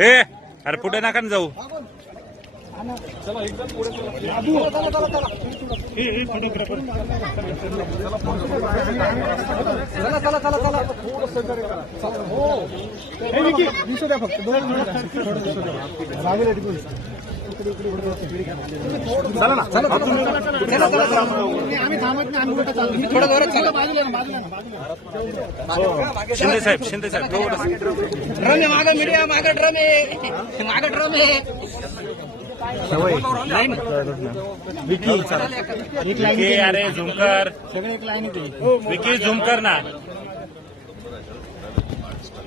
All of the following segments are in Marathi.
हे अरे पुढे ना ना जाऊ हो. फक्त चला ना चला आम्ही थांबत नाही आम्ही चालू हो. थोडं जोरात चला बाजूला हो. शिंदे साहेब शिंदे साहेब ड्रम माग मीडिया माग ड्रम आहे माग ड्रम आहे विकी अरे झुमकर विकी झुमकर ना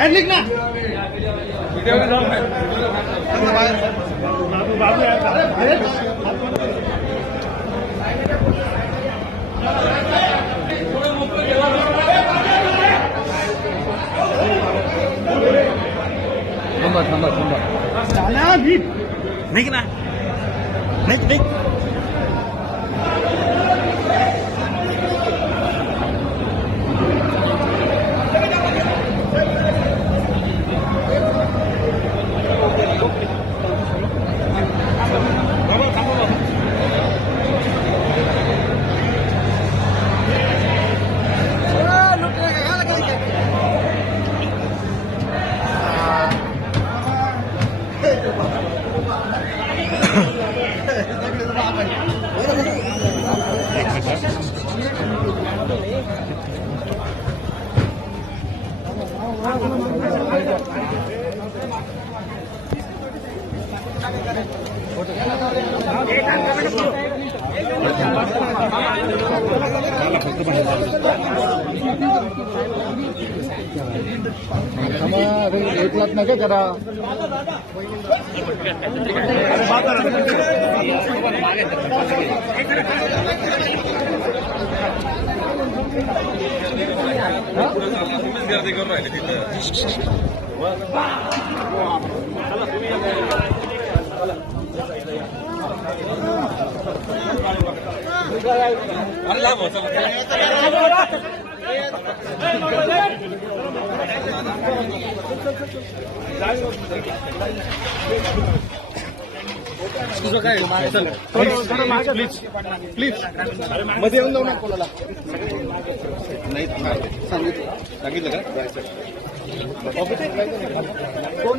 बाहेर लिख ना थांबा थांबा थांबा नाही ना ন া i ি যারা अरे लाभ होता तुझं काय प्लीज प्लीज मध्ये येऊन जाऊ ना कोणाला नाही सांगितलं सांगितलं का दोन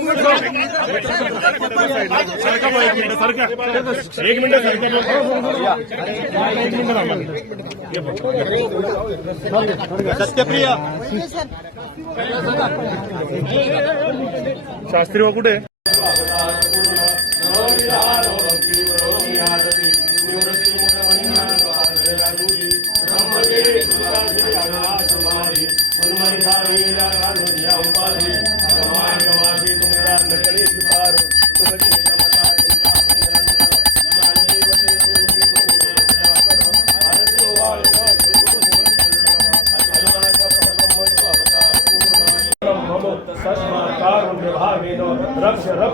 एक मिनिट सत्यप्रिया शास्त्री कुठे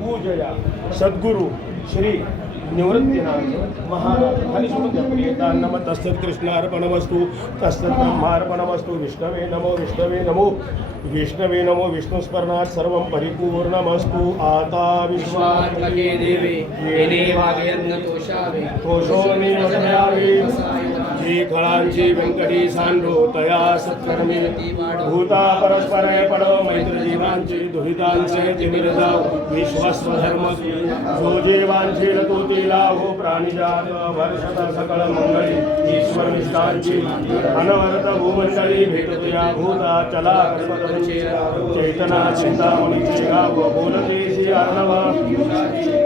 पूजय सद्गु श्री निवृत्तिनामस्तु महाराज नम विष्णवे नमो विष्णवे नमो विष्णवे नमो विष्णुस्मरणात् सर्वं परिपूर्णमस्तु आता विश्वात्मके देवे तोषो श्रीकलाञ्ची वेङ्कटीशान्डोतया सत्कर्मी भूता परस्परे पडो मैत्रजीवांशी दुहिताञ्चे तिमिरदा विश्वस्वधर्म जो जीवाञ्ची रतोति लाभो प्राणिजात वर्षत सकलमङ्गली ईश्वरनिष्ठाञ्ची अनवरत भूमण्डली भेदतया भूता चला चेतना चिन्तामणि चेगा बोलते श्री अर्णव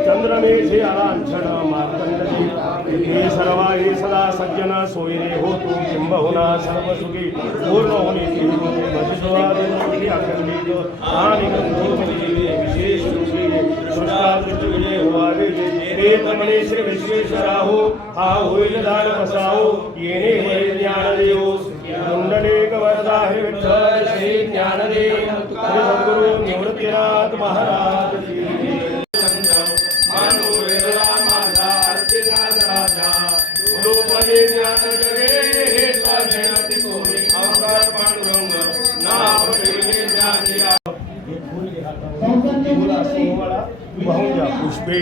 चन्द्रमेधि अलाञ्छन मार्तन ये सर्वा ये सदा सज्जन सोयरे हो तू किंबहुना सर्वसुखी पूर्ण होने की भजस्वादित आनंदोपजीवे विशेष रूपी सृष्टा सृष्टि विजय हुआ वे तमने श्री विश्वेश्वरा हो आहो यदान बसाओ ये ने हरे ज्ञान देव कुंडलेक वरदा हे विठ्ठल श्री ज्ञान देव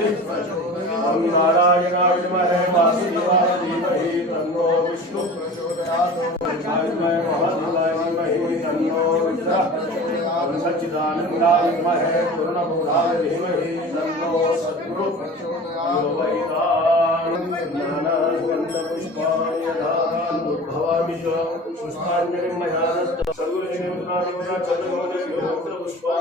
हम नारायणाय महे वासुदेवाय धीमहि विष्णु प्रचोदयात् मैं महादेवाय धीमहि तन्नो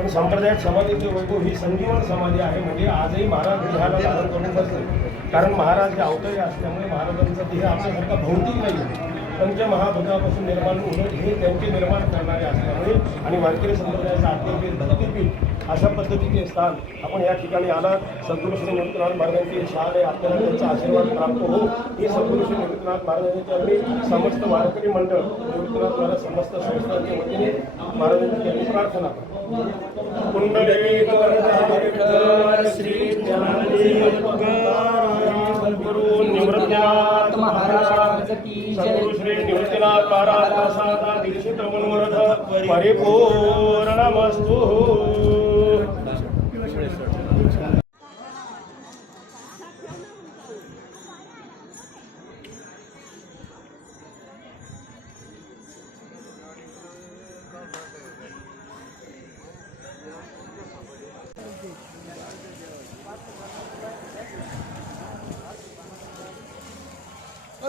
पण संप्रदायात समाधीचे वैभव ही संजीवन समाधी आहे म्हणजे आजही महाराज देहाला धारण कारण महाराज हे अवतरे असल्यामुळे महाराजांचा देह आपल्यासारखा भौतिक नाही आहे पंच महाभूतापासून निर्माण होणं हे त्यांचे निर्माण करणारे असल्यामुळे आणि वारकरी संप्रदायाचा आद्यपीठ भक्तीपीठ अशा पद्धतीचे स्थान आपण या ठिकाणी आला सद्गुरु श्री निवृत्तनाथ महाराजांची शाल आहे आपल्याला त्यांचा आशीर्वाद प्राप्त हो हे सद्गुरु श्री निवृत्तनाथ महाराजांच्या आम्ही समस्त वारकरी मंडळ निवृत्तनाथ महाराज समस्त संस्थांच्या वतीने महाराजांची त्यांनी प्रार्थना श्री निवृत्तनाथ महाराज की श्री सद्गुश्री निवचनाकारा प्रसादा दीक्षितमन्वरथ परिपूर्णमस्तु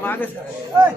Marcos. Ei,